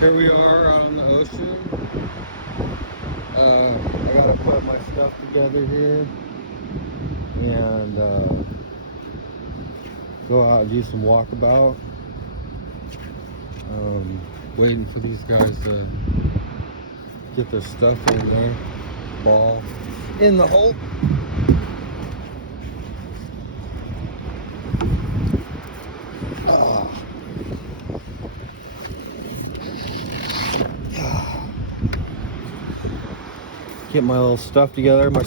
Here we are out on the ocean. I gotta put my stuff together here and go out and do some walkabout. Waiting for these guys to get their stuff in there. Ball in the hole. Get my little stuff together. My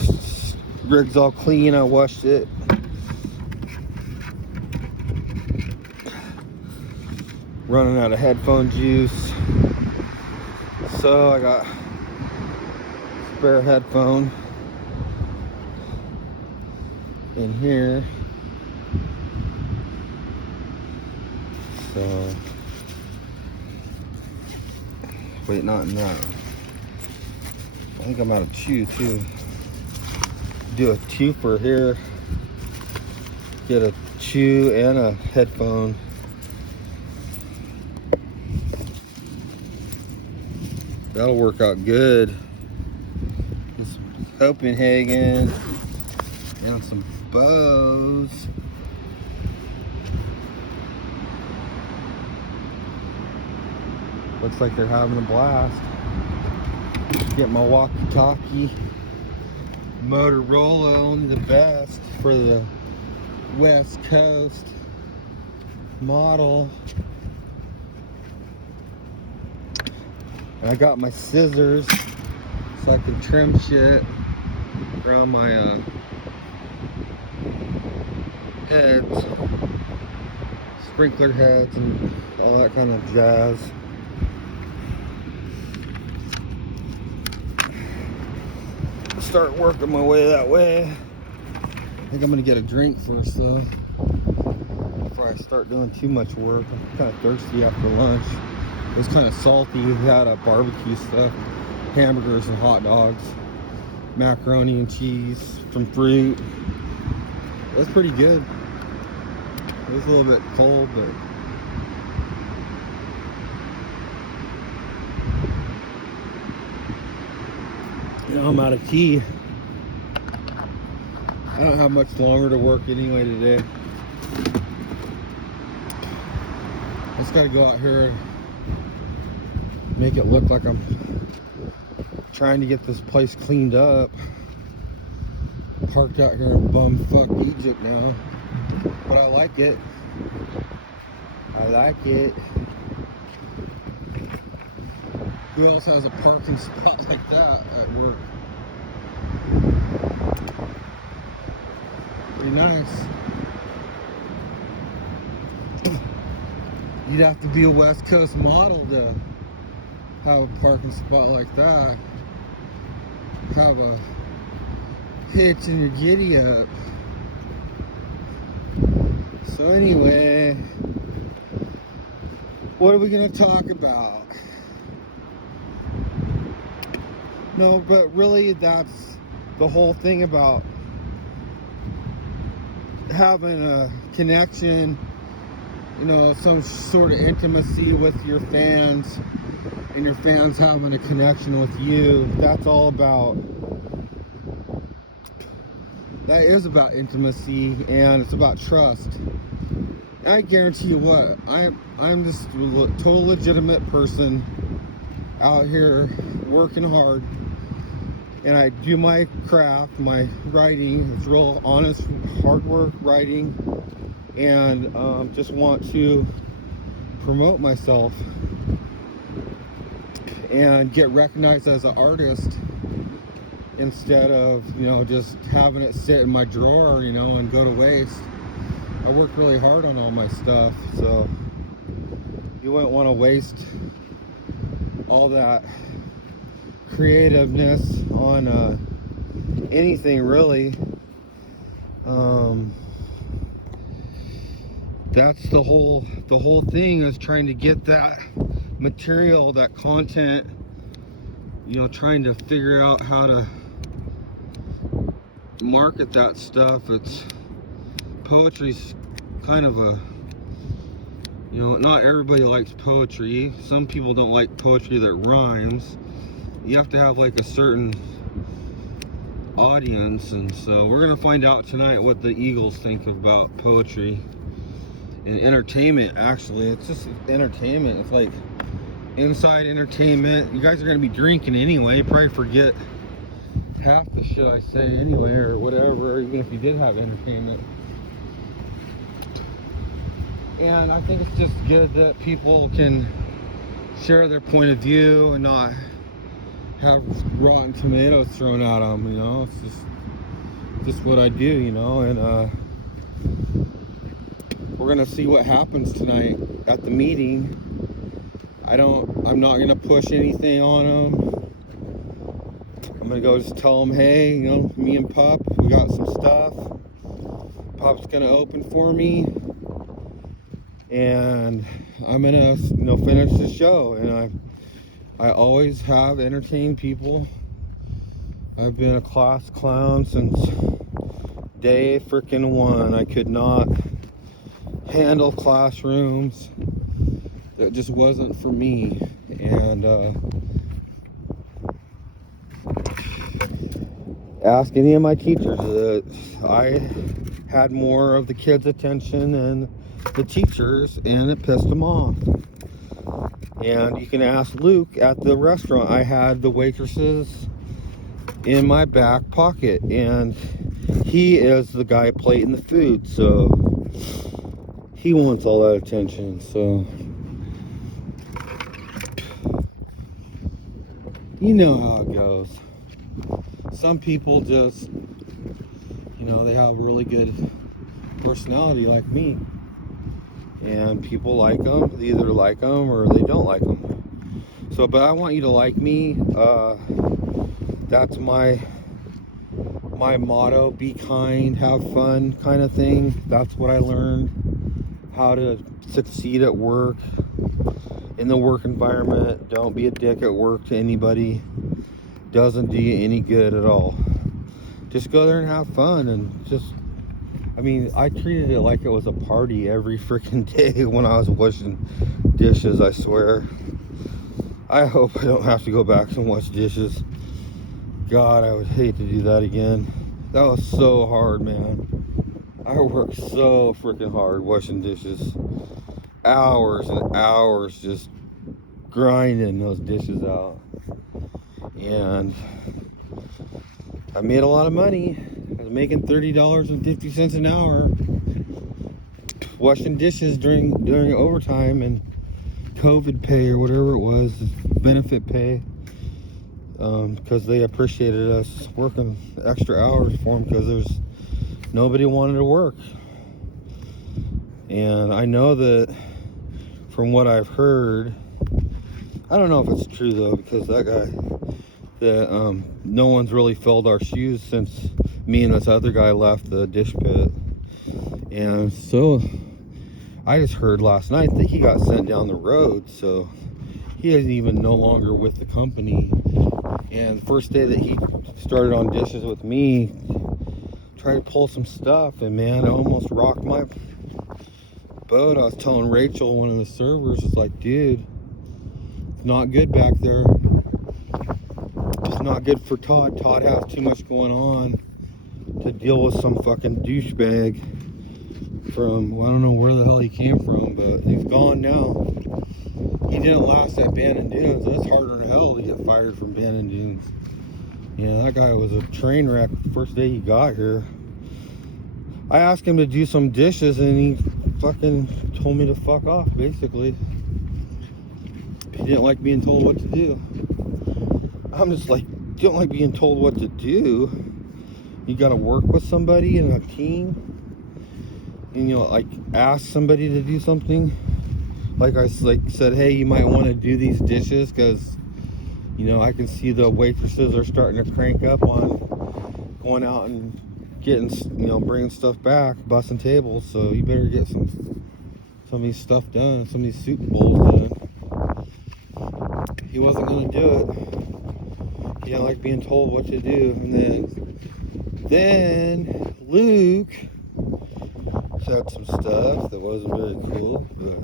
rig's all clean. I washed it. Running out of headphone juice, so I got spare headphone in here. So wait, not in that. I think I'm out of chew too. Do a twofer here. Get a chew and a headphone. That'll work out good. Some Copenhagen and some bows. Looks like they're having a blast. Get my walkie-talkie. Motorola, only the best for the West Coast model. And I got my scissors so I can trim shit around my heads, sprinkler heads, and all that kind of jazz. Start working my way that way. I think I'm gonna get a drink first though, before I start doing too much work. I'm kind of thirsty after lunch. It was kind of salty. We had a barbecue stuff, hamburgers and hot dogs, macaroni and cheese, some fruit. It was pretty good. It was a little bit cold, but you know, I'm out of tea. I don't have much longer to work anyway today. I just got to go out here and make it look like I'm trying to get this place cleaned up. Parked out here in bumfuck Egypt now, but I like it. I like it. Who else has a parking spot like that at work? Pretty nice. You'd have to be a West Coast model to have a parking spot like that. Have a hitch in your giddy up. So anyway, what are we gonna talk about? No, but really that's the whole thing about having a connection, you know, some sort of intimacy with your fans, and your fans having a connection with you. That's all about, that is about intimacy, and it's about trust. I guarantee you what, I'm just a total legitimate person out here working hard, and I do my craft, my writing. It's real honest, hard work writing, and just want to promote myself and get recognized as an artist, instead of, you know, just having it sit in my drawer, you know, and go to waste. I work really hard on all my stuff, so you wouldn't want to waste all that creativeness on anything really. That's the whole thing, is trying to get that material, that content, you know, trying to figure out how to market that stuff. It's poetry's kind of a You know, not everybody likes poetry. Some people don't like poetry that rhymes. You have to have like a certain audience, and so we're gonna find out tonight what the Eagles think about poetry and entertainment. Actually, it's just entertainment. It's like inside entertainment. You guys are gonna be drinking anyway. Probably forget half the shit I say anyway, or whatever, even if you did have entertainment. And I think it's just good that people can share their point of view and not have rotten tomatoes thrown at them, you know. It's just what I do, you know. And we're gonna see what happens tonight at the meeting. I'm not gonna push anything on them. I'm gonna go just tell them, hey, you know, me and Pup, we got some stuff. Pup's gonna open for me, and I'm gonna, you know, finish the show. And I always have entertained people. I've been a class clown since day freaking one. I could not handle classrooms. That just wasn't for me. And ask any of my teachers that I had more of the kids' attention than the teachers, and it pissed them off. And you can ask Luke at the restaurant. I had the waitresses in my back pocket, and he is the guy plating the food, so he wants all that attention. So you know how it goes. Some people just, you know, they have really good personality like me, and people like them. They either like them or they don't like them. So, but I want you to like me. That's my motto: be kind, have fun, kind of thing. That's what I learned how to succeed at work, in the work environment. Don't be a dick at work to anybody. Doesn't do you any good at all. Just go there and have fun, and just, I mean, I treated it like it was a party every freaking day when I was washing dishes, I swear. I hope I don't have to go back and wash dishes. God, I would hate to do that again. That was so hard, man. I worked so freaking hard washing dishes. Hours and hours just grinding those dishes out. And I made a lot of money. I was making $30.50 an hour washing dishes during overtime and COVID pay or whatever it was, benefit pay, because they appreciated us working extra hours for them, because there's nobody wanted to work. And I know that from what I've heard, I don't know if it's true though, because that guy, that no one's really filled our shoes since me and this other guy left the dish pit. And so I just heard last night that he got sent down the road, so he is even no longer with the company. And the first day that he started on dishes with me, tried to pull some stuff, and man, I almost rocked my boat. I was telling Rachel, one of the servers, it's like, dude, it's not good back there. It's not good for Todd. Todd has too much going on to deal with some fucking douchebag from, well, I don't know where the hell he came from, but he's gone now. He didn't last at Bandon Dunes. That's harder than hell to get fired from Bandon Dunes. Yeah, that guy was a train wreck the first day he got here. I asked him to do some dishes, and he fucking told me to fuck off, basically. He didn't like being told what to do. I'm just like, you don't like being told what to do. You gotta work with somebody in a team, and you know, like, ask somebody to do something. Like I said, hey, you might want to do these dishes, because, you know, I can see the waitresses are starting to crank up on going out and getting, you know, bringing stuff back, busting tables. So you better get some of these stuff done, some of these soup bowls done. He wasn't gonna do it. He didn't like being told what to do. And then Luke said some stuff that wasn't very cool, but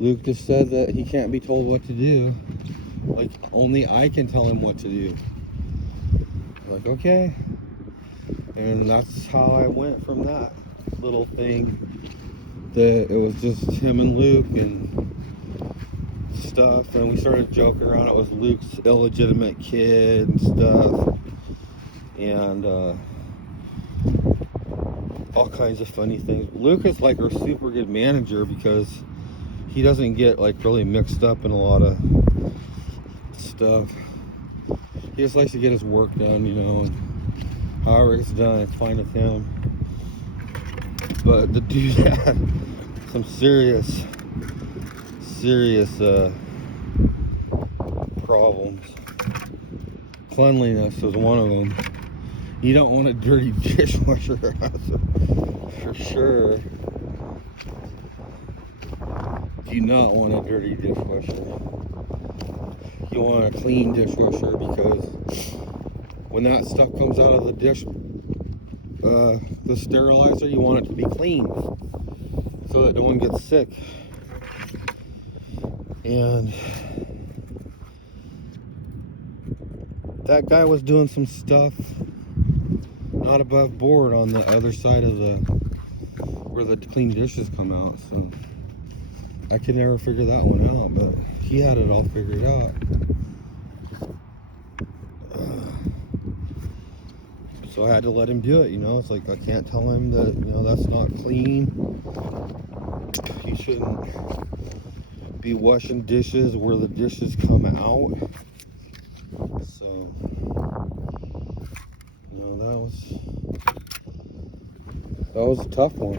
Luke just said that he can't be told what to do. Like, only I can tell him what to do. I'm like, okay. And that's how I went from that little thing. That it was just him and Luke and stuff. And we started joking around. It was Luke's illegitimate kid and stuff. And all kinds of funny things. Luke is like our super good manager because he doesn't get like really mixed up in a lot of stuff. He just likes to get his work done, you know, and however it's done, it's fine with him. But the dude had some serious problems. Cleanliness was one of them. You don't want a dirty dishwasher, for sure. Do not want a dirty dishwasher. You want a clean dishwasher because when that stuff comes out of the dish, the sterilizer, you want it to be clean so that no one gets sick. And that guy was doing some stuff not above board on the other side of where the clean dishes come out, so I could never figure that one out, but he had it all figured out. So I had to let him do it, you know. It's like I can't tell him that, you know, that's not clean. He shouldn't be washing dishes where the dishes come out. So, you know, that was a tough one.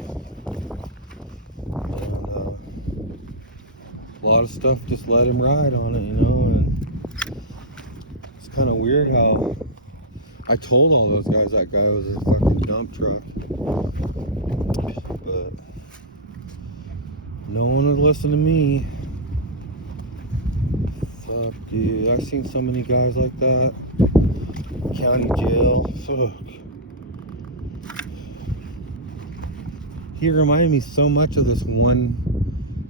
And a lot of stuff just let him ride on it, you know. And it's kind of weird how I told all those guys that guy was a fucking dump truck, but no one would listen to me. Fuck, dude, I've seen so many guys like that. County jail. Fuck. He reminded me so much of this one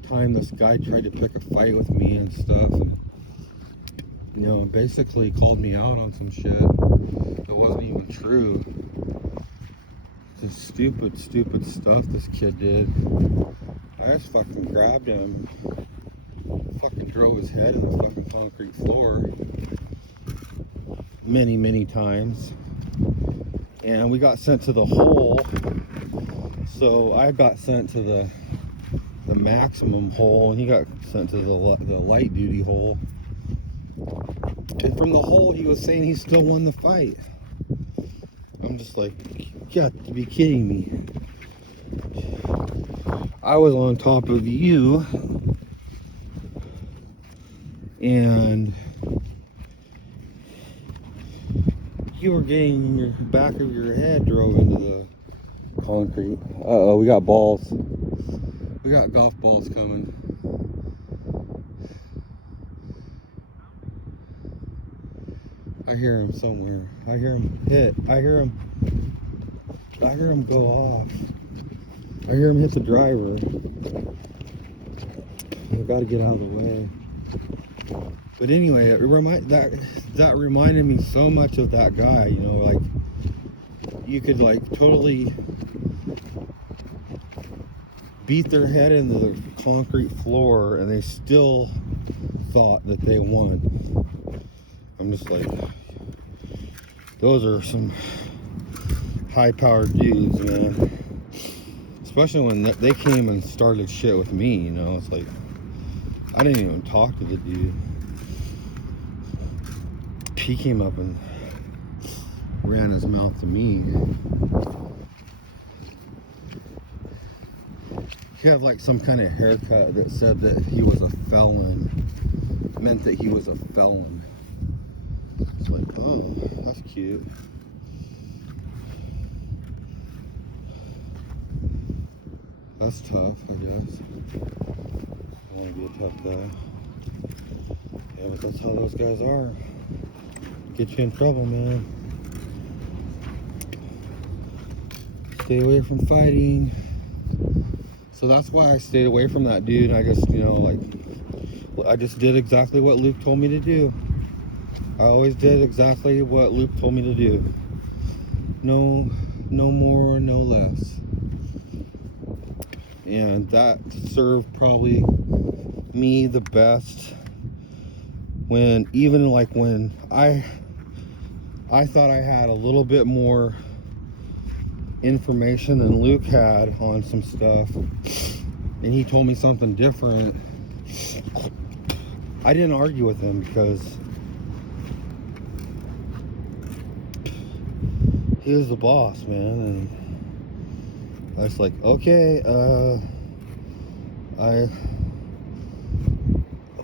time this guy tried to pick a fight with me and stuff, and you know, basically called me out on some shit that wasn't even true. Just stupid stuff this kid did. I just fucking grabbed him, fucking drove his head in the fucking concrete floor many times, and we got sent to the hole. So I got sent to the maximum hole, and he got sent to the light duty hole. And from the hole, he was saying he still won the fight. I'm just like, you got to be kidding me. I was on top of you, and you were getting your back of your head drove into the concrete. Uh-oh, we got balls. We got golf balls coming. I hear him somewhere. I hear him hit. I hear him go off. I hear him hit the driver. I gotta get out of the way. But anyway, that reminded me so much of that guy, you know, like you could like totally beat their head into the concrete floor and they still thought that they won. I'm just like, those are some high-powered dudes, man. Especially when they came and started shit with me, you know. It's like, I didn't even talk to the dude. He came up and ran his mouth to me. He had like some kind of haircut that said that he was a felon. Meant that he was a felon. It's like, oh, that's cute. That's tough, I guess. I want to be a tough guy. Yeah, but that's how those guys are. Get you in trouble, man. Stay away from fighting. So that's why I stayed away from that dude. I just, I just did exactly what Luke told me to do. I always did exactly what Luke told me to do. No more, no less. And that served probably me the best when I thought I had a little bit more information than Luke had on some stuff, and he told me something different. I didn't argue with him because he was the boss, man, and I was like, okay,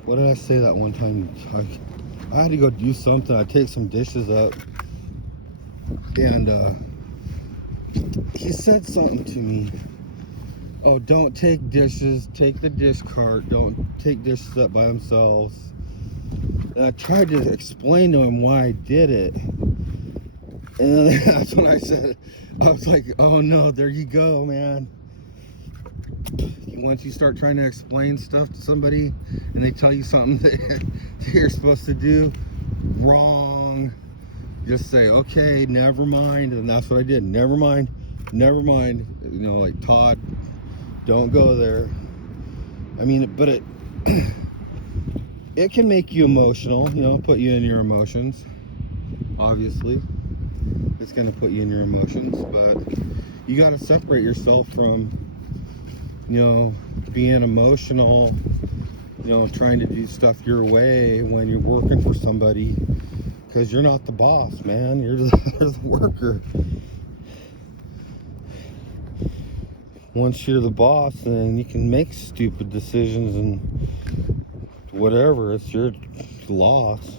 what did I say that one time? I had to go do something. I take some dishes up, and he said something to me. Oh, don't take dishes, take the dish cart, don't take dishes up by themselves. And I tried to explain to him why I did it. And then that's when I said, I was like, oh no, there you go, man. Once you start trying to explain stuff to somebody and they tell you something that you're supposed to do wrong, just say, okay, never mind. And that's what I did. Never mind. Like, Todd, don't go there. I mean, but it can make you emotional, put you in your emotions. Obviously, it's going to put you in your emotions, but you got to separate yourself from, being emotional, trying to do stuff your way when you're working for somebody, because you're not the boss, man. You're the worker. Once you're the boss, then you can make stupid decisions and whatever. It's your loss.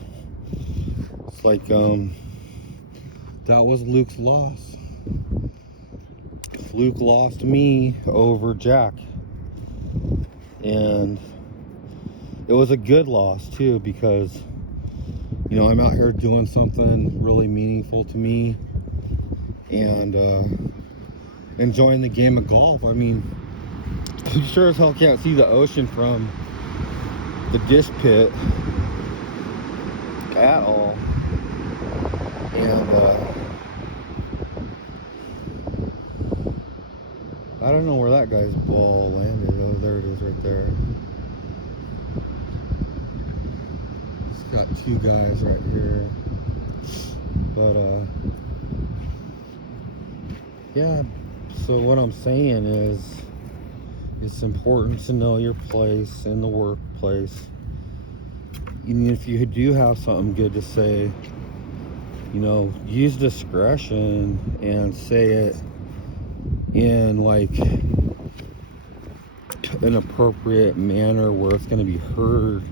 It's like, that was Luke's loss. Luke lost me over Jack. And it was a good loss too, because, I'm out here doing something really meaningful to me and enjoying the game of golf. I mean, you sure as hell can't see the ocean from the dish pit at all. And I don't know where that guy's ball landed. Oh, there it is right there. It's got two guys right here. But yeah, so what I'm saying is it's important to know your place in the workplace. Even if you do have something good to say, use discretion and say it in like an appropriate manner where it's going to be heard.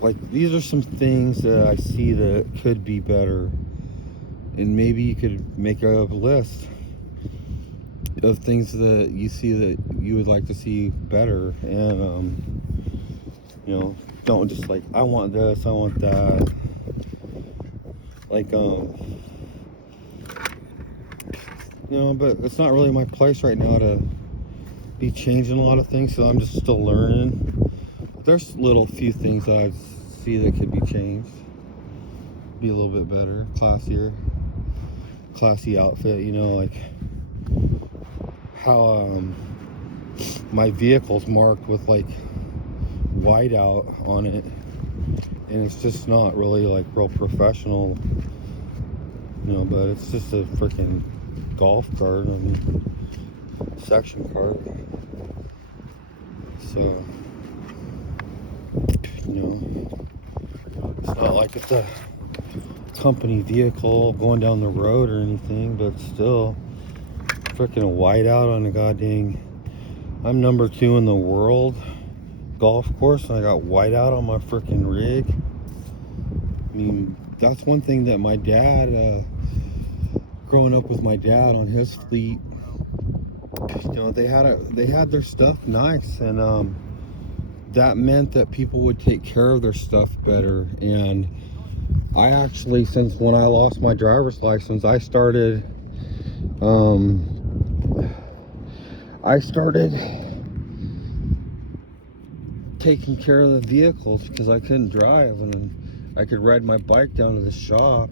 Like, these are some things that I see that could be better, and maybe you could make a list of things that you see that you would like to see better, and don't just like, I want this, I want that. Like, but it's not really my place right now to be changing a lot of things, so I'm just still learning. There's little few things that I see that could be changed, be a little bit better, classy outfit, like how my vehicle's marked with like whiteout on it, and it's just not really like real professional, but it's just a freaking golf cart, section cart. So, it's not like it's a company vehicle going down the road or anything, but still, freaking whiteout on a goddamn, I'm number 2 in the world golf course, and I got whiteout on my freaking rig. I mean, that's one thing that my dad, growing up with my dad on his fleet, they had their stuff nice, and that meant that people would take care of their stuff better. And I actually, since when I lost my driver's license, I started taking care of the vehicles because I couldn't drive, and then I could ride my bike down to the shop.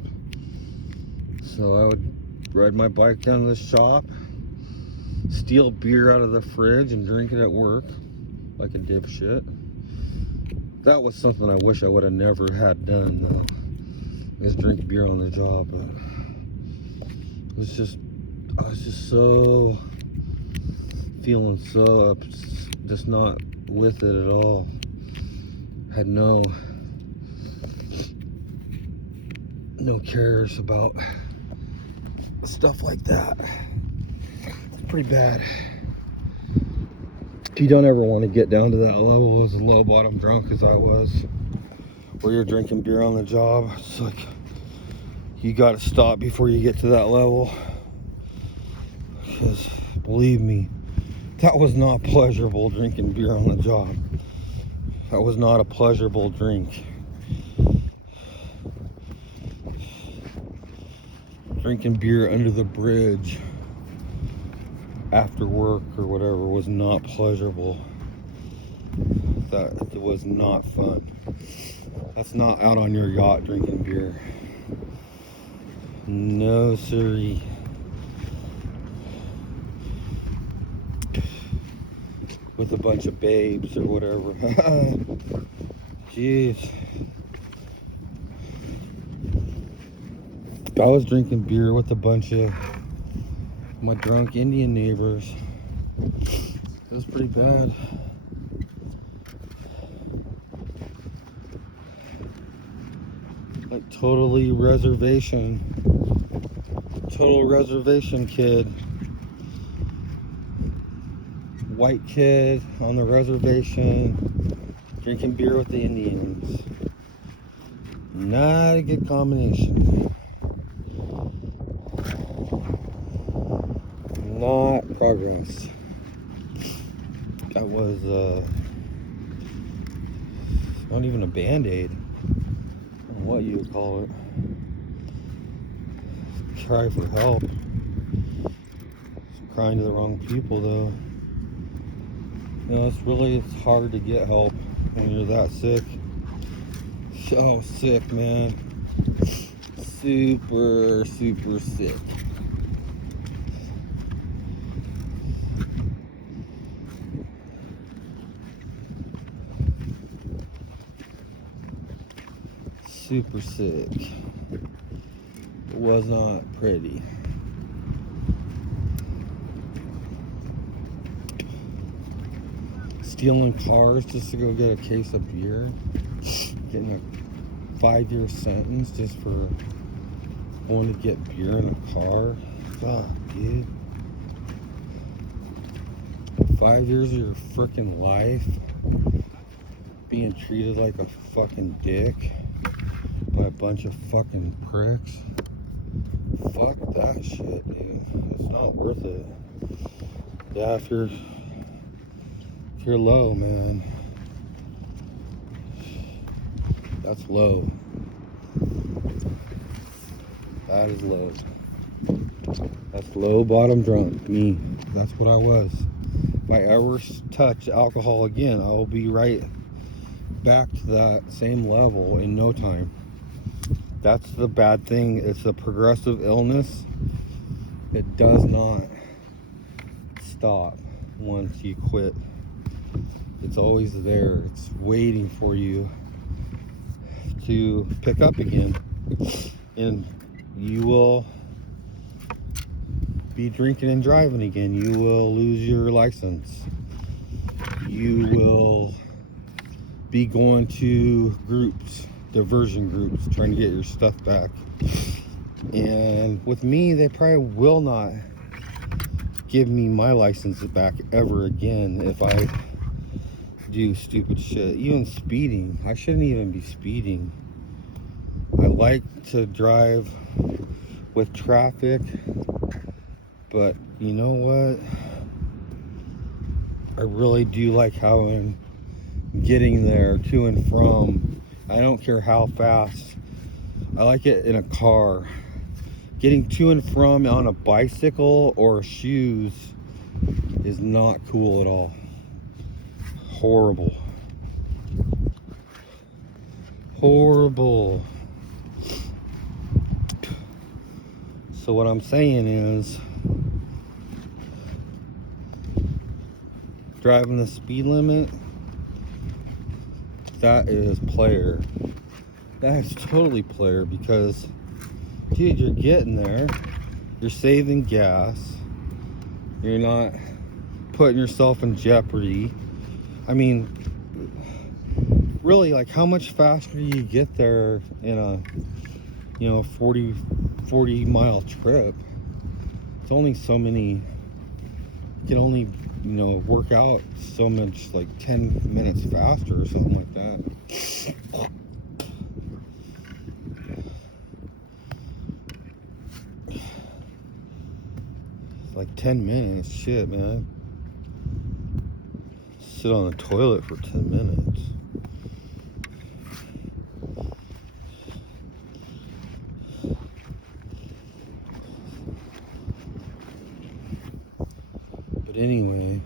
So I would ride my bike down to the shop, steal beer out of the fridge and drink it at work like a dipshit. That was something I wish I would have never had done though, is drink beer on the job. But I was just so feeling so just not with it at all. Had no cares about stuff like that. It's pretty bad. You don't ever want to get down to that level as low bottom drunk as I was, where you're drinking beer on the job. It's like you got to stop before you get to that level, because believe me, that was not pleasurable drinking beer on the job. That was not a pleasurable drink. Drinking beer under the bridge after work or whatever was not pleasurable. That it was not fun. That's not out on your yacht drinking beer. No siree. With a bunch of babes or whatever. Jeez. I was drinking beer with a bunch of my drunk Indian neighbors. It was pretty bad. Like total reservation kid. White kid on the reservation drinking beer with the Indians. Not a good combination. Not progress. That was not even a band-aid. I don't know what you would call it. Cry for help. Crying to the wrong people though. You know, it's hard to get help when you're that sick. So sick, man. Super sick. Super sick. It was not pretty. Stealing cars just to go get a case of beer. Getting a 5-year sentence just for going to get beer in a car. Fuck, dude. 5 years of your freaking life being treated like a fucking dick by a bunch of fucking pricks. Fuck that shit, dude. It's not worth it. Yeah, if you're low, man, that's low. That is low. That's low bottom drunk. Me. That's what I was. If I ever touch alcohol again, I will be right back to that same level in no time. That's the bad thing. It's a progressive illness. It does not stop once you quit. It's always there. It's waiting for you to pick up again. And you will be drinking and driving again. You will lose your license. You will be going to groups, diversion groups, trying to get your stuff back. And with me, they probably will not give me my license back ever again if I do stupid shit. Even speeding. I shouldn't even be speeding. I like to drive with traffic, but you know what? I really do like getting there to and from. I don't care how fast. I like it in a car. Getting to and from on a bicycle or shoes is not cool at all. Horrible. Horrible. So what I'm saying is, driving the speed limit, that is player. That is totally player, because, dude, you're getting there. You're saving gas. You're not putting yourself in jeopardy. I mean, really, like, how much faster do you get there in a, 40 mile trip? It's only so many. You can only, work out so much, like 10 minutes faster or something like that. It's like 10 minutes. Shit, man. Sit on the toilet for 10 minutes. But anyway,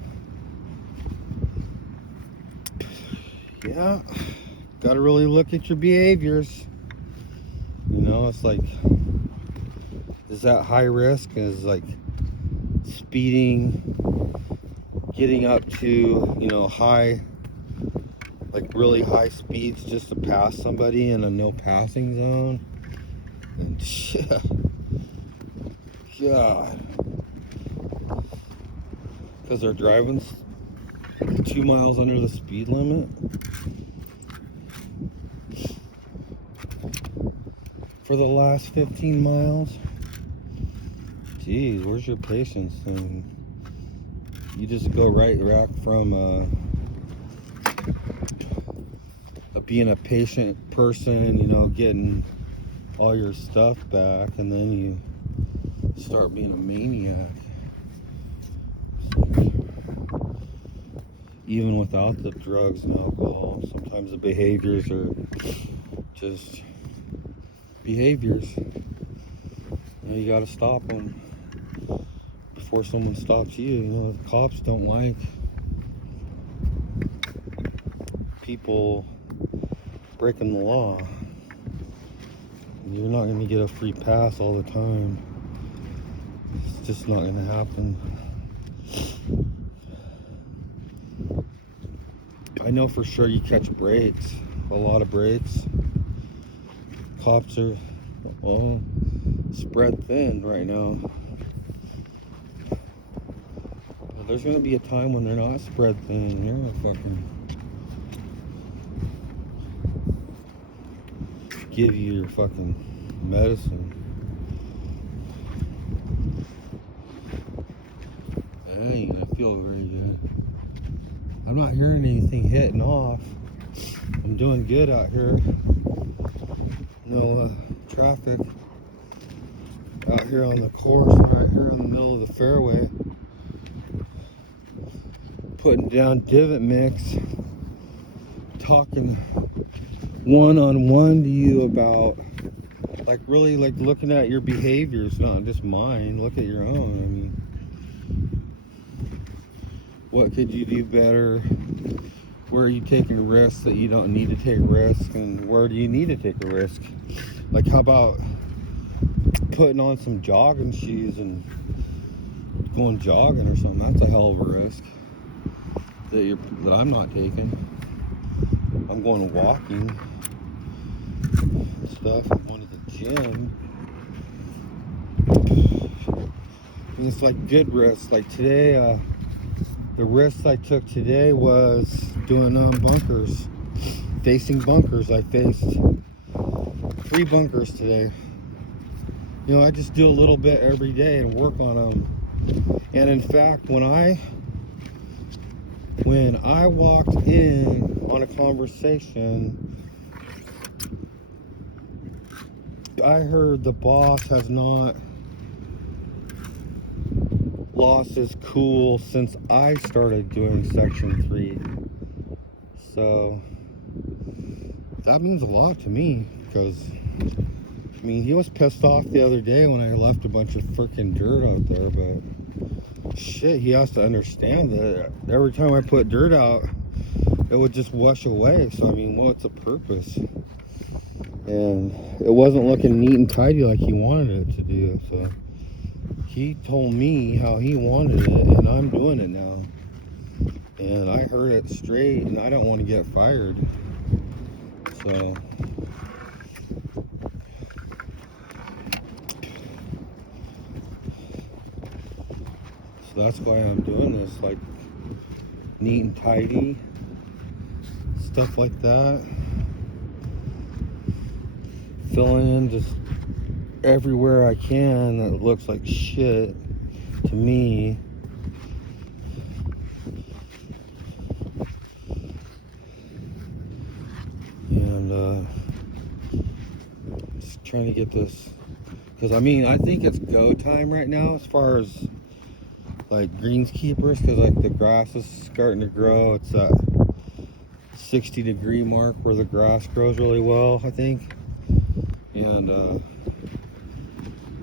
yeah, gotta really look at your behaviors. It's like, is that high risk? Is like speeding, getting up to, high, like really high speeds just to pass somebody in a no passing zone? And shit, God, because they're driving 2 miles under the speed limit. For the last 15 miles. Geez, where's your patience? And you just go right back from being a patient person, getting all your stuff back, and then you start being a maniac. Even without the drugs and alcohol, sometimes the behaviors are just behaviors. You gotta stop them before someone stops you. The cops don't like people breaking the law. You're not gonna get a free pass all the time. It's just not gonna happen. I know for sure you catch breaks, a lot of breaks. Cops are, spread thin right now. But there's gonna be a time when they're not spread thin. They're gonna fucking give you your fucking medicine. Hey, I feel very good. I'm not hearing anything hitting off. I'm doing good out here. No traffic out here on the course, right here in the middle of the fairway. Putting down divot mix, talking one-on-one to you about, like, really, like, looking at your behaviors, not just mine. Look at your own. I mean, what could you do better? Where are you taking risks that you don't need to take risks, and where do you need to take a risk? Like, how about putting on some jogging shoes and going jogging or something? That's a hell of a risk that I'm not taking. I'm going walking and stuff. I'm going to the gym. And it's like good risks. Like today, the risks I took today was doing bunkers, facing bunkers. I faced 3 bunkers today. I just do a little bit every day and work on them. And in fact, when I walked in on a conversation, I heard the boss has not lost his cool since I started doing Section 3. So that means a lot to me, because he was pissed off the other day when I left a bunch of freaking dirt out there, but shit, he has to understand that every time I put dirt out, it would just wash away. So what's the purpose? and it wasn't looking neat and tidy like he wanted it to do. So he told me how he wanted it, and I'm doing it now. And I heard it straight, and I don't want to get fired. So that's why I'm doing this, like neat and tidy, stuff like that. Filling in just everywhere I can that looks like shit to me. And just trying to get this, because I mean, I think it's go time right now as far as like greenskeepers, because like the grass is starting to grow. It's that 60-degree mark where the grass grows really well, I think. And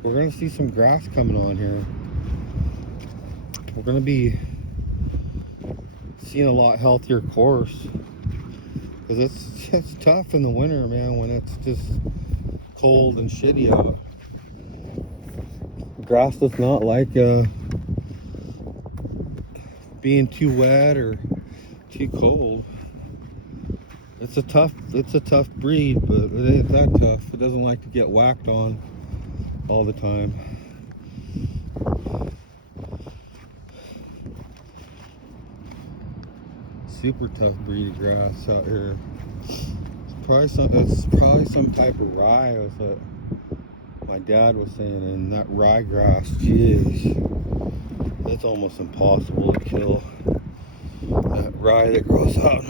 we're gonna see some grass coming on here. We're gonna be seeing a lot healthier course, because it's tough in the winter, man, when it's just cold and shitty out. Grass does not like being too wet or too cold. It's a tough breed, but it ain't that tough. It doesn't like to get whacked on all the time. Super tough breed of grass out here. It's probably some type of rye, was that my dad was saying. And that ryegrass, jeez, it's almost impossible to kill. That rye that grows out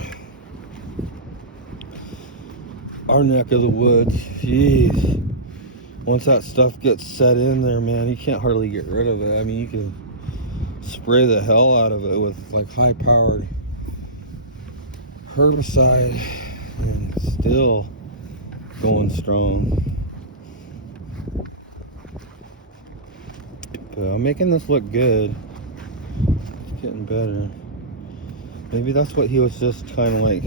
our neck of the woods, jeez. Once that stuff gets set in there, man, you can't hardly get rid of it. I mean, you can spray the hell out of it with like high-powered herbicide and still going strong. But I'm making this look good. It's getting better. Maybe that's what he was just kind of like,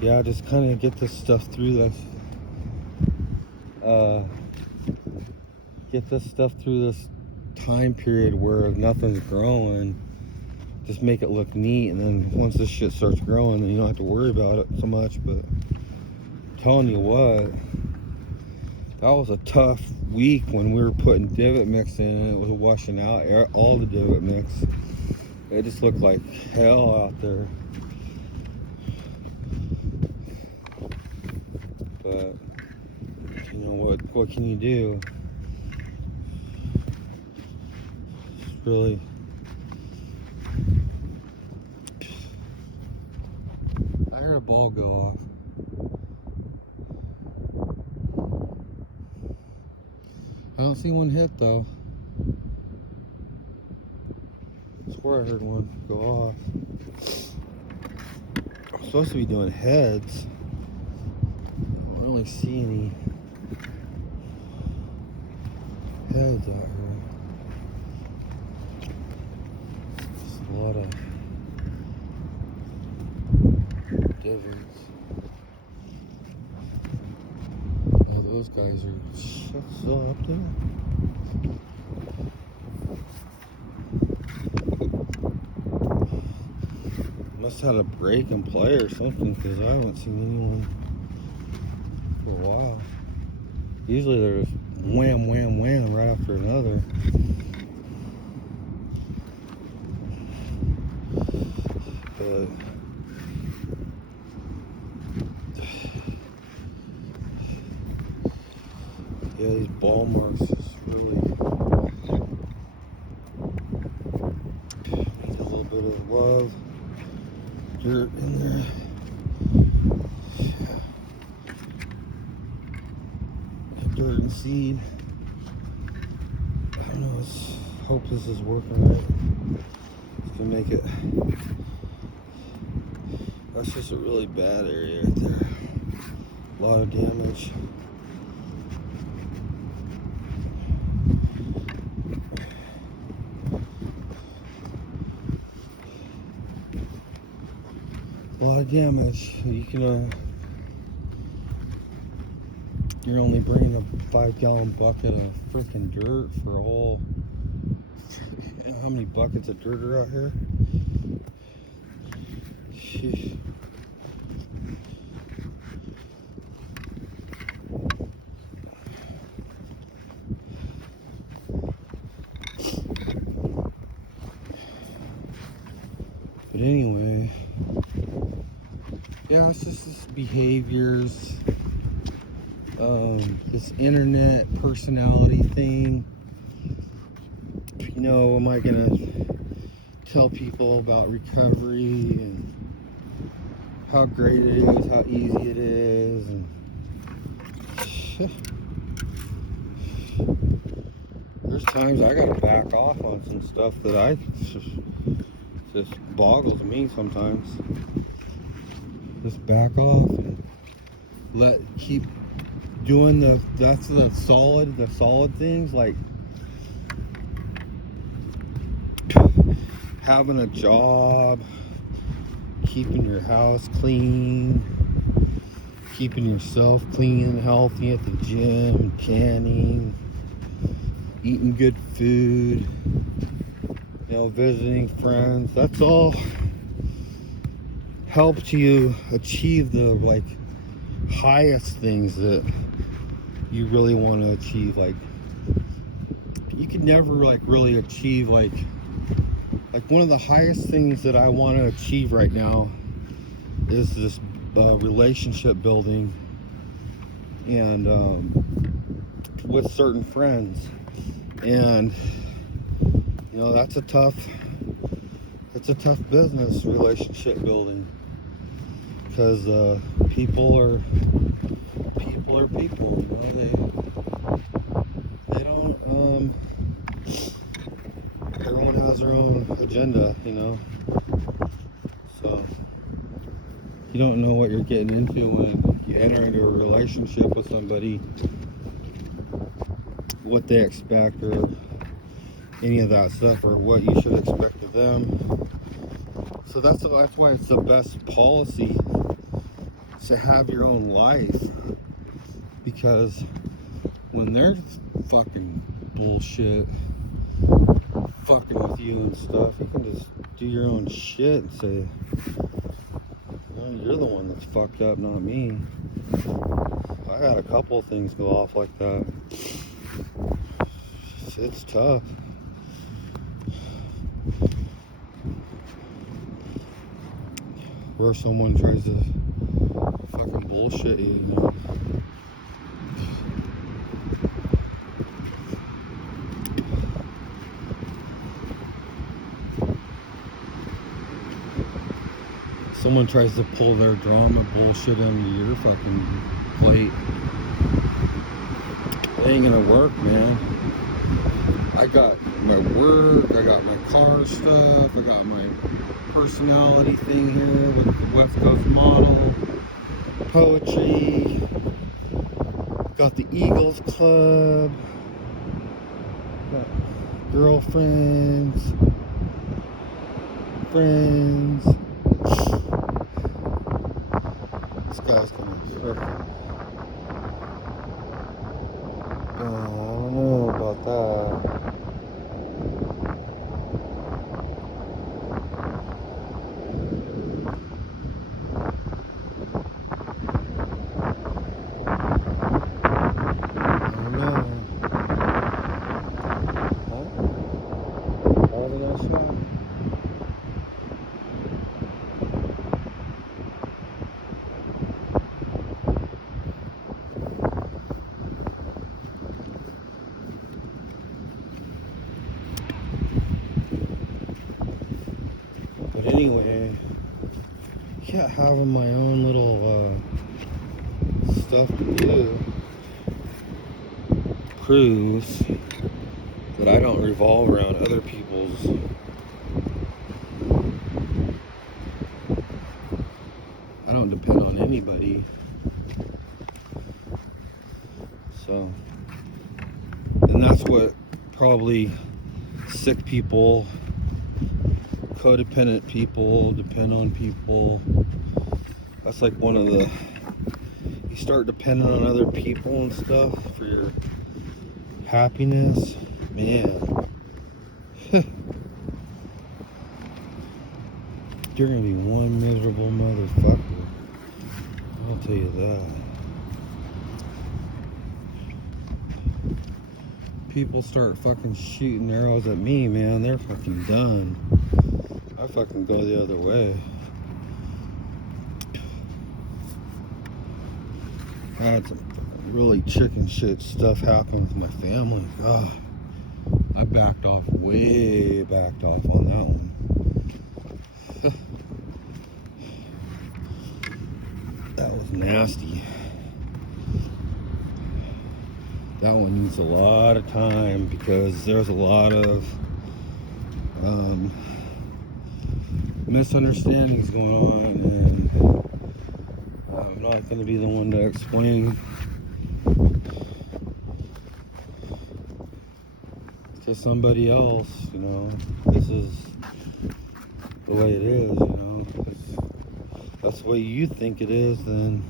yeah, just kind of get this stuff through this time period where nothing's growing. Just make it look neat, and then once this shit starts growing, then you don't have to worry about it so much. But I'm telling you what, that was a tough week when we were putting divot mix in, and it was washing out all the divot mix. It just looked like hell out there. But you know what can you do? It's really, I heard a ball go off. I don't see one hit though. I swear I heard one go off. I'm supposed to be doing heads. I don't really see any heads out here. Just a lot of divots. Oh, those guys are still up there. Must have had a break and play or something, because I haven't seen anyone for a while. Usually there's wham, wham, wham right after another. But yeah, these ball marks is really need a little bit of love, dirt in there. Dirt and seed. I don't know, let's hope this is working right. Just to make it. That's just a really bad area right there. A lot of damage. A lot of damage. You can You're only bringing a 5-gallon bucket of freaking dirt for a whole. You know how many buckets of dirt are out here? Sheesh. But anyway, yeah, it's just this behaviors, this internet personality thing. You know, am I gonna tell people about recovery and how great it is, how easy it is, and there's times I gotta back off on some stuff that I just boggles me sometimes. Just back off and keep doing the solid things, like having a job, keeping your house clean, keeping yourself clean and healthy at the gym, canning, eating good food, you know, visiting friends. That's all helps you achieve the like highest things that you really want to achieve. Like, you could never like really achieve like one of the highest things that I want to achieve right now is this relationship building, and with certain friends. And you know, that's a tough business, relationship building, because people are people, you know. They don't everyone has their own agenda, you know. So you don't know what you're getting into when you enter into a relationship with somebody, what they expect or any of that stuff, or what you should expect of them. So that's why it's the best policy to have your own life, because when they're fucking bullshit fucking with you and stuff, you can just do your own shit and say, no, you're the one that's fucked up, not me. I had a couple of things go off like that. It's tough. Where someone tries to fucking bullshit you, you know. Someone tries to pull their drama bullshit into your fucking plate. It ain't gonna work, man. I got my work, I got my car stuff, I got my personality thing here with the West Coast model, poetry, got the Eagles Club, got girlfriends, friends. This guy's gonna frickin'. I don't know about that. But anyway, yeah, having my own little stuff to do proves that I don't revolve around other people's. I don't depend on anybody. So, and that's what probably sick people, codependent people, depend on people. That's like one of the, you you start depending on other people and stuff for your happiness, man, you're gonna be one miserable motherfucker. I'll tell you that. People start fucking shooting arrows at me, man, they're fucking done. I fucking go the other way. I had some really chicken shit stuff happen with my family. God, I way backed off on that one. That was nasty. That one needs a lot of time because there's a lot of misunderstandings going on, and I'm not going to be the one to explain to somebody else, you know, this is the way it is, you know. If that's the way you think it is, then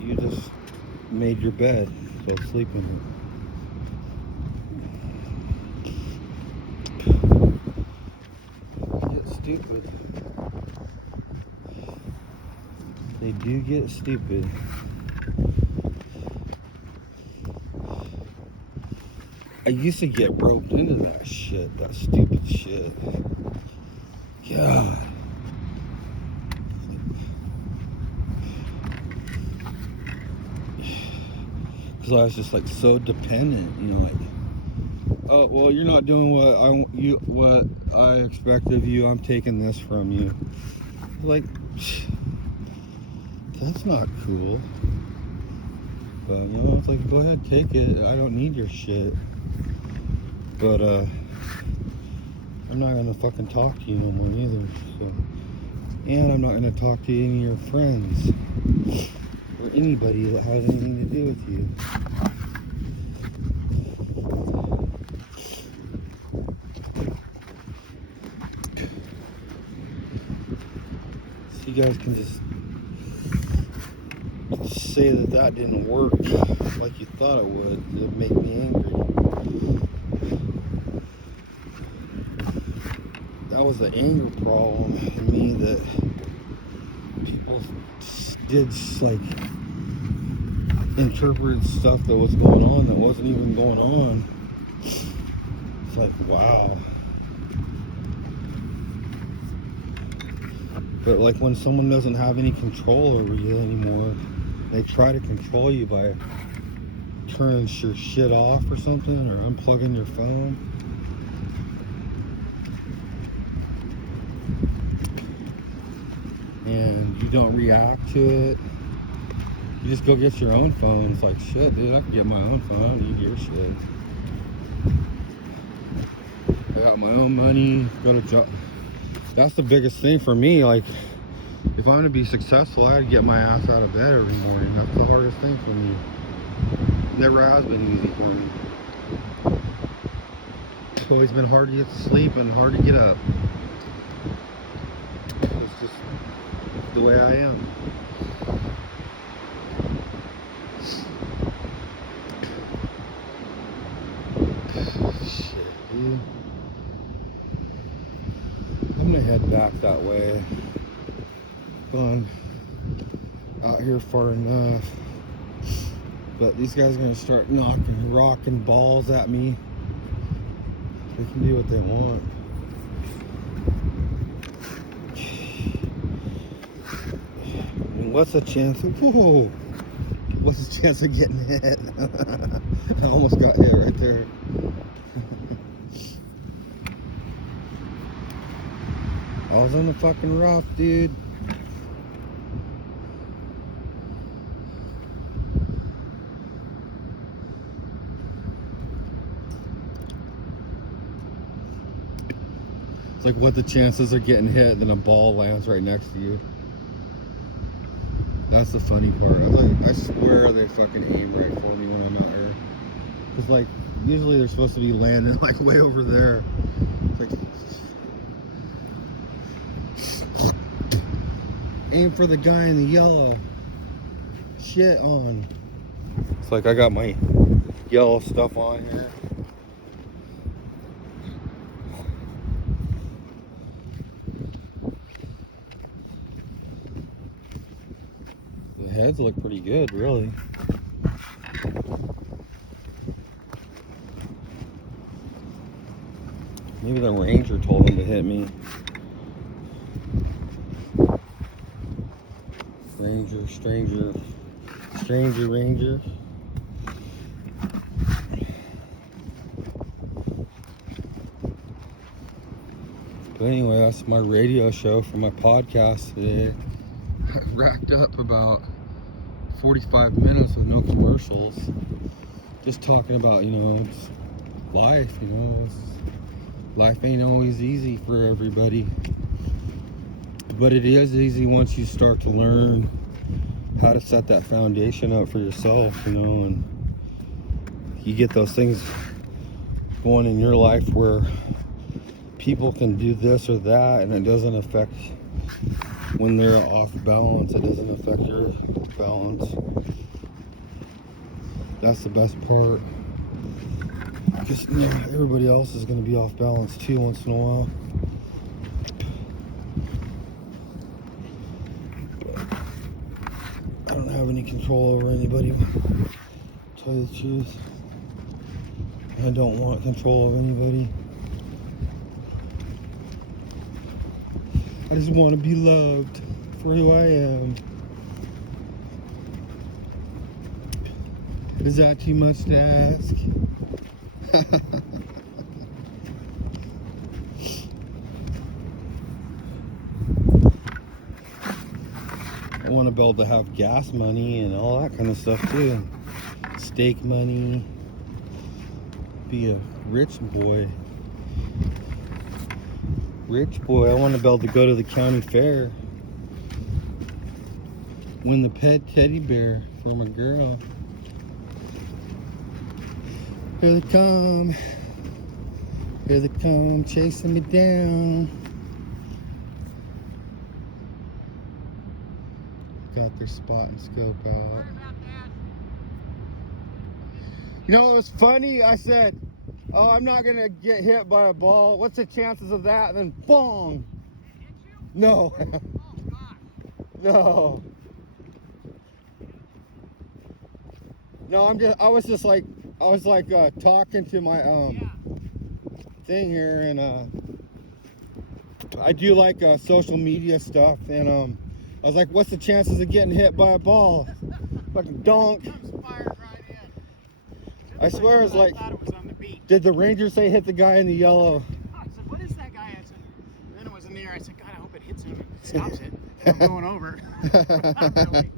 you just made your bed, so sleep in it. Get stupid. They do get stupid. I used to get roped into that shit, that stupid shit. God. Because I was just like so dependent, you know, like, oh well, you're not doing what I expect of you. I'm taking this from you. Like, that's not cool. But you know, it's like, go ahead, take it. I don't need your shit. But I'm not gonna fucking talk to you no more either. So, and I'm not gonna talk to any of your friends or anybody that has anything to do with you. So you guys can just say that didn't work like you thought it would. It made me angry. That was the anger problem in me, that people did like interpret stuff that was going on that wasn't even going on. It's like, wow. But like when someone doesn't have any control over you anymore, they try to control you by turning your shit off or something, or unplugging your phone. And you don't react to it. You just go get your own phone. It's like, shit, dude, I can get my own phone. I don't need your shit. I got my own money, go to job. That's the biggest thing for me. Like, if I'm gonna be successful, I gotta get my ass out of bed every morning. That's the hardest thing for me. Never has been easy for me. It's always been hard to get to sleep and hard to get up. It's just the way I am. Shit, dude. I'm gonna head back that way. Gone out here far enough. But these guys are gonna start rocking balls at me. They can do what they want. I mean, what's the chance of, whoa, what's the chance of getting hit? I almost got hit right there. I was on the fucking rough, dude. It's like, what the chances of getting hit, then a ball lands right next to you. That's the funny part. I swear they fucking aim right for me when I'm out here. Cause like, usually they're supposed to be landing like way over there. It's like, aim for the guy in the yellow. shit on. It's like I got my yellow stuff on here. The heads look pretty good, really. Maybe the ranger told him to hit me. Ranger, stranger, ranger. But anyway, that's my radio show for my podcast today. I racked up about 45 minutes with no commercials. Just talking about, it's life, life ain't always easy for everybody. But it is easy once you start to learn how to set that foundation up for yourself, and you get those things going in your life where people can do this or that and it doesn't affect when they're off balance. It doesn't affect your balance. That's the best part. Because everybody else is going to be off balance too once in a while. I don't have any control over anybody, to tell you the truth. I don't want control of anybody. I just want to be loved for who I am. Is that too much to ask? I want to be able to have gas money and all that kind of stuff too. Steak money. Be a rich boy. Rich boy. I want to be able to go to the county fair. Win the pet teddy bear for my girl. Here they come. Here they come, chasing me down. Got their spot and scope out. It was funny. I said, oh, I'm not going to get hit by a ball. What's the chances of that? And then, bong. Hit you? No. Oh, gosh. No. No, I was talking to my, thing here, and, I do like, social media stuff, and, I was like, what's the chances of getting hit by a ball? Fucking donk. I swear it's like, I thought it was on the beach. Did the ranger say hit the guy in the yellow? I said, what is that guy? I said, and then it was in the air. I said, God, I hope it hits him and stops it. I'm going over. Really.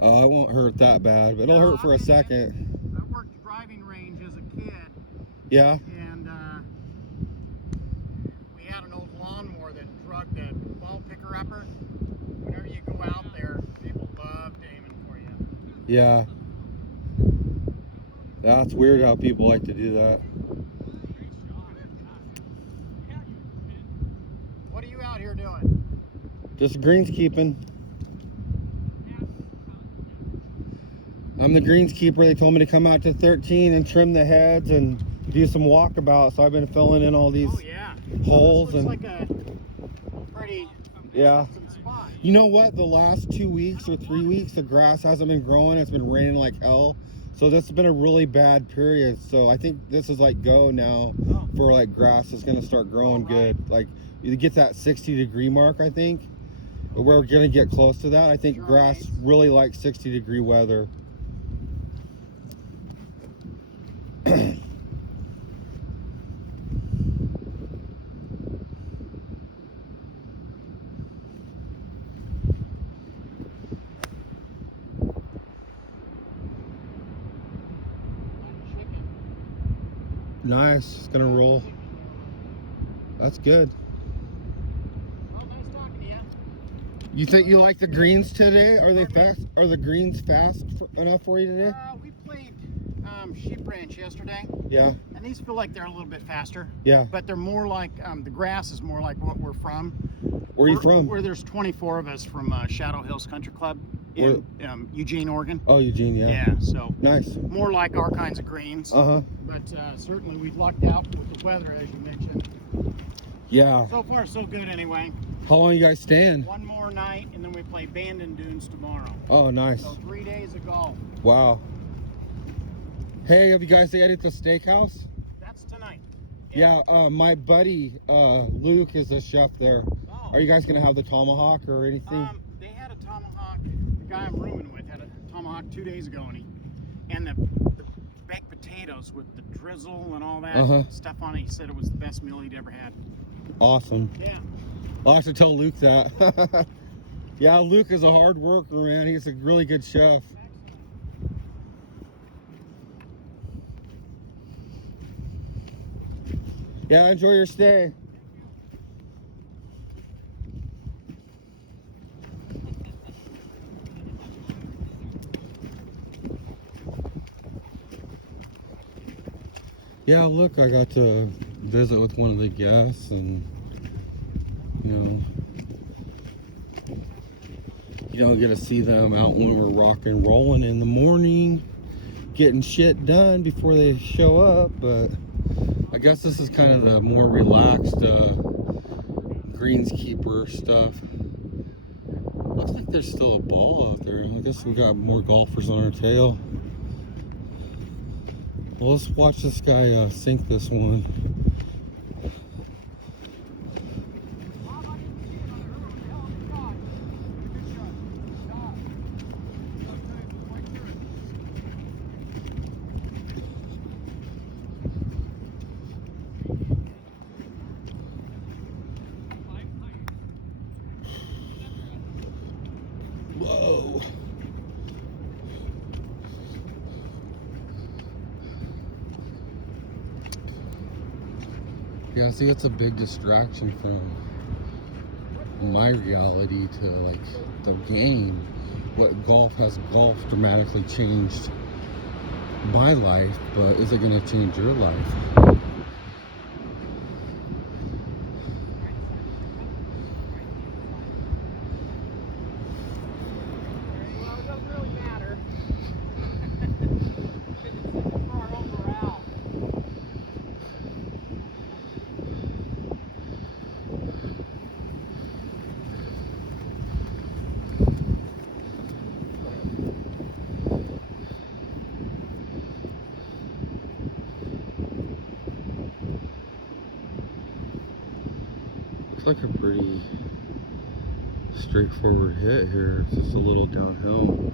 Oh, it won't hurt that bad, but it'll hurt for a second. I worked driving range as a kid. Yeah? And we had an old lawnmower that drug the ball picker upper. Whenever you go out there, people loved aiming for you. Yeah. That's weird how people like to do that. What are you out here doing? Just greenskeeping. I'm the greenskeeper. They told me to come out to 13 and trim the heads and do some walkabout. So I've been filling in all these holes. This looks like a pretty spot. You know what? The last 2 weeks or 3 weeks, the grass hasn't been growing. It's been raining like hell. So this has been a really bad period. So I think this is like go now for like grass is going to start growing good. Like you get that 60-degree mark, I think. But we're going to get close to that. I think grass really likes 60-degree weather. Nice. It's gonna roll. That's good. Well, nice talking to you. You think you like the greens today? Are they fast? Are the greens fast enough for you today? We played sheep ranch yesterday. Yeah. And these feel like they're a little bit faster. Yeah. But they're more like, the grass is more like what we're from. Where are you from? Where there's 24 of us from Shadow Hills Country Club in Eugene, Oregon. Oh, Eugene, yeah. Yeah, so. Nice. More like our kinds of greens. Uh-huh. But certainly we've lucked out with the weather, as you mentioned. Yeah. So far, so good anyway. How long you guys staying? One more night, and then we play Bandon Dunes tomorrow. Oh, nice. So 3 days of golf. Wow. Hey, have you guys ate at the steakhouse? That's tonight. Yeah, my buddy Luke is a chef there. Oh. Are you guys gonna have the tomahawk or anything? They had a tomahawk. The guy I'm rooming with had a tomahawk 2 days ago, and the baked potatoes with the drizzle and all that stuff on it. He said it was the best meal he'd ever had. Awesome. Yeah. I'll have to tell Luke that. Yeah, Luke is a hard worker, man. He's a really good chef. Yeah, enjoy your stay. Yeah, look, I got to visit with one of the guests, and you don't get to see them out when we're rock and rolling in the morning, getting shit done before they show up. But I guess this is kind of the more relaxed greenskeeper stuff. Looks like there's still a ball out there. I guess we got more golfers on our tail. Well, let's watch this guy sink this one. Whoa. Yeah, see, it's a big distraction from my reality to like the game. What golf dramatically changed my life, but is it going to change your life? Well, it doesn't really matter. For our own morale. Looks like a pretty straightforward hit here. It's just a little downhill.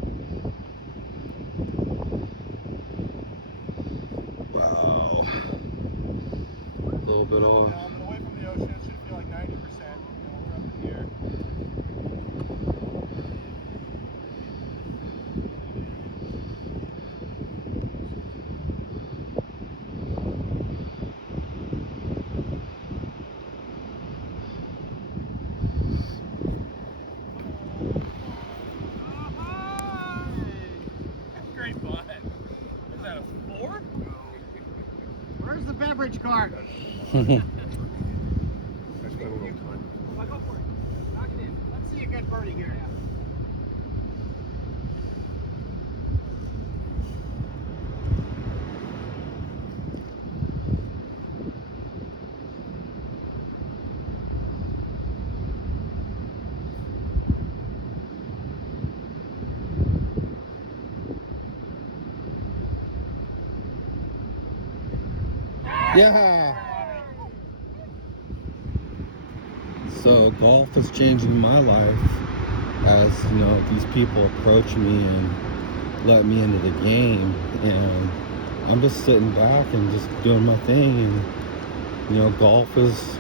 Wow. A little bit off. But away from the ocean, it should feel like 90%. We're up in here. Great putt. Is that a 4? Where's the beverage cart? Go for it. Knock it in. Let's see a good birdie here. Yeah. So golf is changing my life as these people approach me and let me into the game, and I'm just sitting back and just doing my thing, and golf is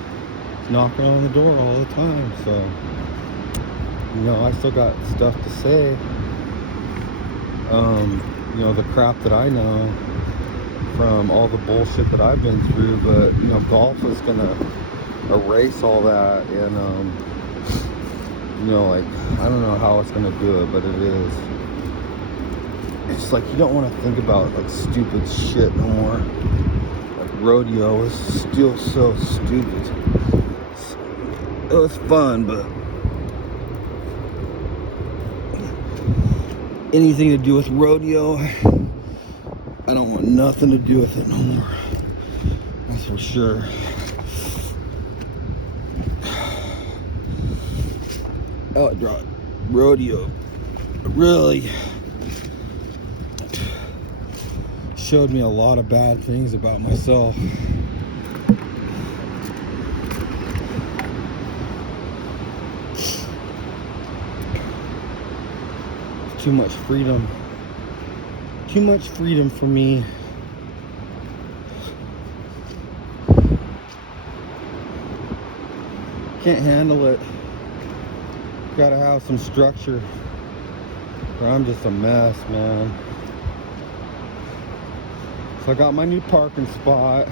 knocking on the door all the time. So I still got stuff to say. The crap that I know from all the bullshit that I've been through, but golf is gonna erase all that, and like, I don't know how it's gonna do it, but it is. It's like you don't want to think about like stupid shit no more. Like rodeo was still so stupid. It was fun, but anything to do with rodeo, I don't want nothing to do with it no more. That's for sure. Outlaw rodeo really showed me a lot of bad things about myself. Too much freedom. Too much freedom for me. Can't handle it. Gotta have some structure, or I'm just a mess, man. So I got my new parking spot,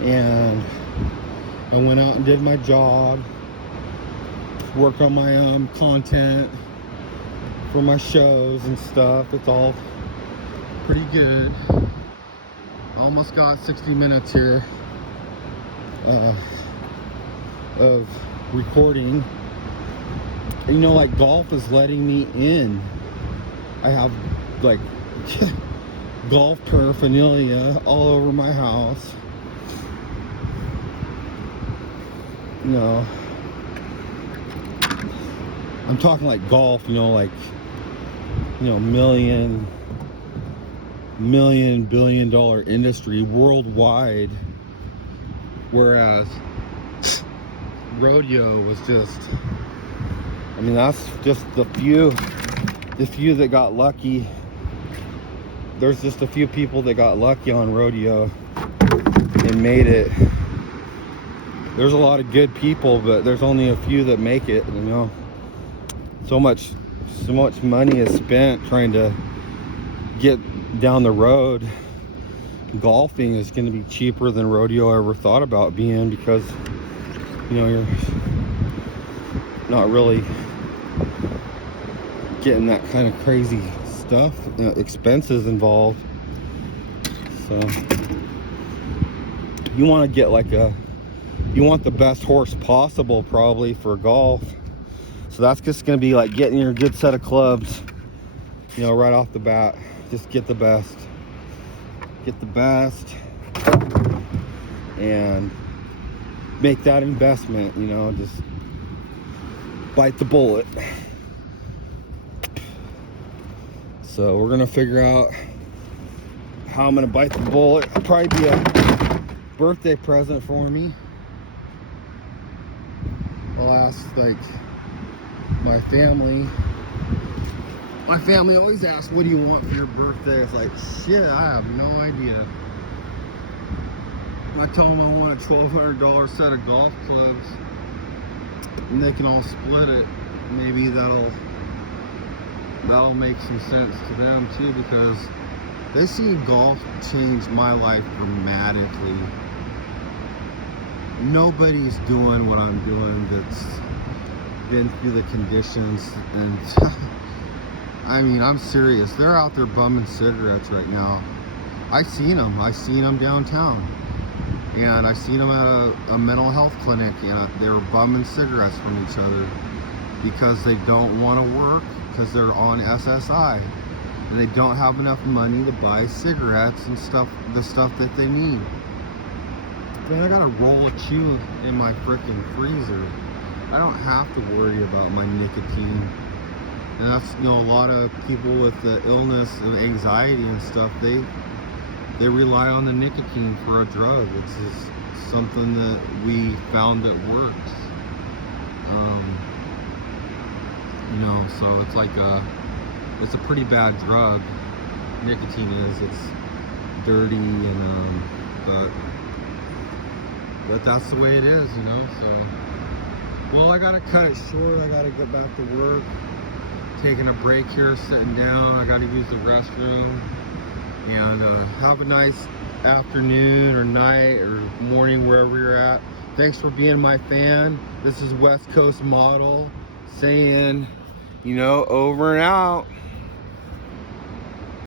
and I went out and did my job, work on my content for my shows and stuff. It's all pretty good. Almost got 60 minutes here of recording. You know, like, golf is letting me in. I have like golf paraphernalia all over my house. You know, I'm talking like golf, you know, like, you know, million billion dollar industry worldwide, whereas rodeo was just, I mean, that's just the few that got lucky. There's just a few people that got lucky on rodeo and made it. There's a lot of good people, but there's only a few that make it, you know. So much money is spent trying to get down the road. Golfing is going to be cheaper than rodeo ever thought about being, because, you know, you're not really getting that kind of crazy stuff, you know, expenses involved. So you want to get like you want the best horse possible probably for golf. So that's just going to be like getting your good set of clubs, you know, right off the bat. Just get the best and make that investment, you know, just bite the bullet. So we're gonna figure out how I'm gonna bite the bullet. It'll probably be a birthday present for me. I'll ask, like, my family. My family always asks, what do you want for your birthday? It's like, shit, I have no idea. I tell them I want a $1,200 set of golf clubs, and they can all split it. Maybe that'll make some sense to them too, because they see golf change my life dramatically. Nobody's doing what I'm doing that's been through the conditions, and I mean, I'm serious. They're out there bumming cigarettes right now. I seen them downtown, and I seen them at a mental health clinic, and they were bumming cigarettes from each other because they don't want to work, because they're on SSI and they don't have enough money to buy cigarettes and stuff, the stuff that they need. Man, I got a roll of chew in my freaking freezer. I don't have to worry about my nicotine. And that's, you know, a lot of people with the illness and anxiety and stuff, they rely on the nicotine for a drug, which is something that we found that works. You know, so it's like it's a pretty bad drug. Nicotine is. It's dirty, and but that's the way it is, you know. So, well, I gotta cut it short. I gotta get back to work. Taking a break here, sitting down. I gotta use the restroom. And have a nice afternoon or night or morning, wherever you're at. Thanks for being my fan. This is West Coast Model saying, you know, over and out.